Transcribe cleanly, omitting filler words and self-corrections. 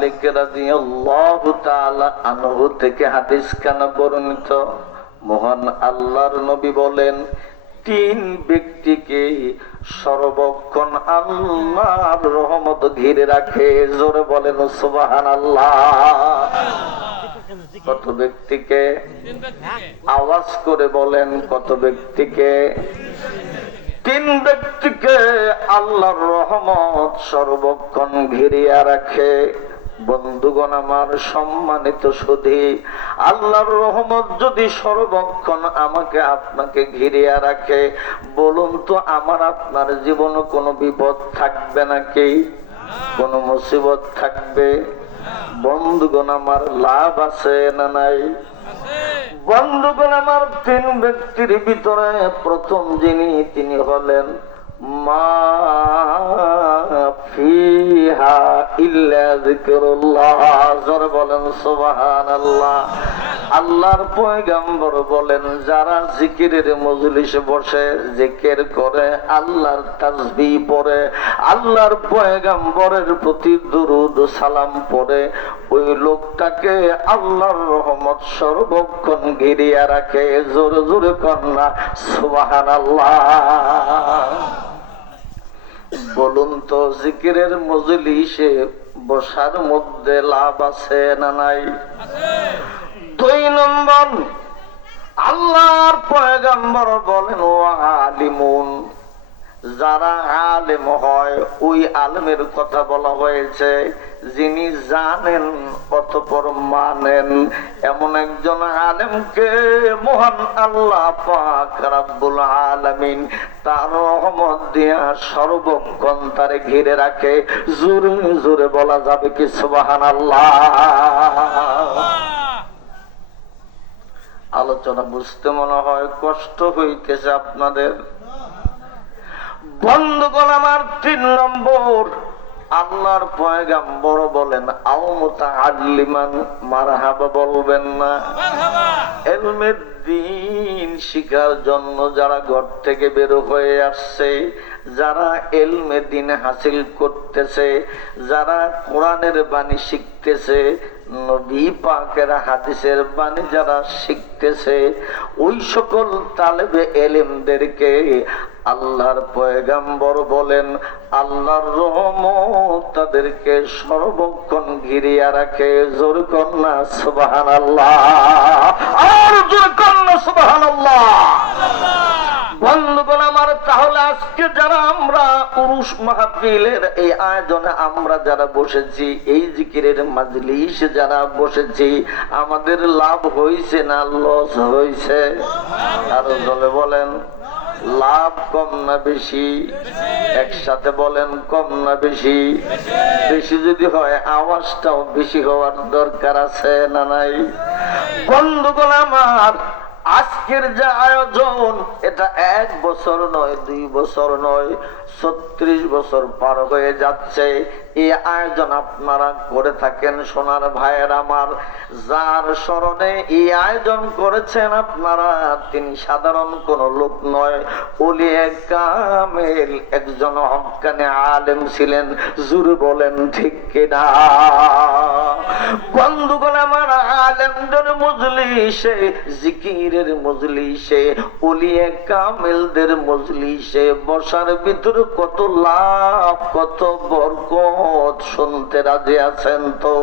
মালিক রাদিয়াল্লাহু তাআলা আনহু থেকে হাদিস খানা বর্ণিত, মহান আল্লাহর নবী বলেন, তিন ব্যক্তিকে সর্বক্ষণ আল্লাহর রহমত ঘিরে রাখে। জোরে বলেন সুবহানাল্লাহ। কত ব্যক্তিকে? আওয়াজ করে বলেন, কত ব্যক্তিকে? তিন ব্যক্তিকে আল্লাহর রহমত সর্বক্ষণ ঘিরিয়া রাখে। বন্ধুগণ আমার, সম্মানিত সুধী, আল্লাহর রহমত যদি সর্বক্ষণ আমাকে আপনাকে ঘিরিয়া রাখে, বলুন তো আমার আপনার জীবনে কোনো বিপদ থাকবে নাকি? কোনো মুসিবত থাকবে? বন্ধুগণ আমার, লাভ আছে না নাই? বন্ধুগণ আমার, তিন ব্যক্তির ভিতরে প্রথম তিনি হলেন মা ফিহা ইল্লা যিকরুল্লাহ। জোরে বলেন সুবহানাল্লাহ। আল্লাহর পয়গম্বর বলেন, যারা জিকিরের মজলিসে বসে জিকির করে, আল্লাহর তাসবিহ পড়ে, আল্লাহর পয়গম্বরের প্রতি দুরূদ সালাম পড়ে, ওই লোকটাকে আল্লাহর রহমত সর্বক্ষণ ঘিরিয়া রাখে। জোরে জোরে কন্যা সুবহানাল্লাহ। বলুন তো, জিকিরের মজলিসে বসার মধ্যে লাভ আছে না নাই? দুই নম্বর, আল্লাহর পয়গম্বর বলেন, ও আলিমুন, যারা আলেম হয়, ওই আলেমের কথা বলা হয়েছে যিনি জানেন অতঃপর মানেন। এমন একজন আলেমকে মহান আল্লাহ পাক রব্বুল আলামিন তার রহমত দিয়া সর্বক্ষণ তারে ঘিরে রাখে। জোরে জোরে বলা যাবে কি সুবহানাল্লাহ? আলোচনা বুঝতে মনে হয় কষ্ট হইতেছে আপনাদের। বন্ধুগণ আমার, তিন নম্বর, আল্লাহর পয়গম্বর বলেন, আও মুতাআল্লিমান, মারহাবা বলবেন না? ইলমের দ্বীন শিখার জন্য যারা ঘর থেকে বের হয়ে আসছে, যারা ইলমে দ্বীন হাসিল করতেছে, যারা কোরআনের বাণী শিখতেছে, নবী পাকের হাদিসের বাণী যারা শিখতেছে, ওই সকল তালেবে ইলমদেরকে আল্লাহর পয়গম্বর বলেন, আল্লাহর রহমত তাদেরকে সর্বক্ষণ ঘিরিয়া রাখে। জোর কন্যা সুবহানাল্লাহ, আর জোর কন্যা সুবহানাল্লাহ। বন্ধুগণ আমার, তাহলে আজকে যারা আমরা উরুস মাহফিলের এই আয়োজনে আমরা যারা বসেছি, এই জিকিরের মাজলিসে যারা বসেছি, আমাদের লাভ হইছে না লস হইছে? আরো জলে বলেন, লাভ কম না বেশি? একসাথে বলেন, কম না বেশি? বেশি যদি হয়, আওয়াজটাও বেশি হওয়ার দরকার আছে না নাই? বন্ধুগণ আমার, আজকের যে আয়োজন, এটা 1 বছর নয়, 2 বছর নয়, 36 বছর পার হয়ে যাচ্ছে। এই আয়োজন আপনারা করে থাকেন সোনার ভাইয়ের আমার। যার স্মরণে এই আয়োজন করেছেন আপনারা, তিনি সাধারণ কোন লোক নয়, ওলিয়ে কামেল একজন হক্কানে আলেম ছিলেন। জোরে বলেন ঠিক কিনা? বন্ধুগণ আমার, আলেমদের মজলিসে, জিকিরের মজলিসে, ওলিয়ে কামেলদের মজলিসে বসার ভিতরে কত লাভ, কত বরকত শুনতে রাজি আছেন তো?